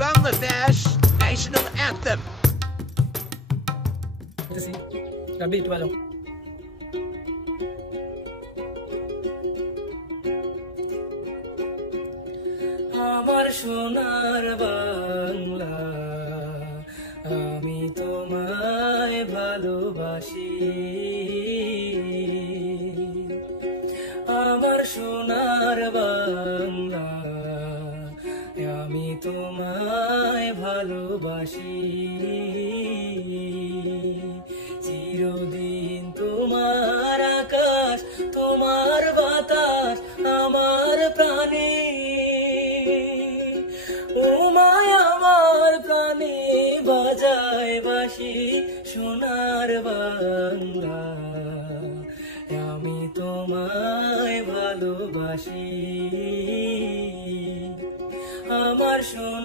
Bangladesh national anthem. Sí, Gabi, tú algo. আমার সোনার বাংলা, আমি তোমায় ভালোবাসি। আমার সোনার বাংলা, আমি তোমায় ভালোবাসি। চিরদিন তোমার আকাশ, তোমার বাতাস আমার প্রাণে, তোমায় আমার প্রাণে বাজায় বাঁশি। সোনার বাংলা, আমি তোমায় ভালোবাসি। আমার সোনা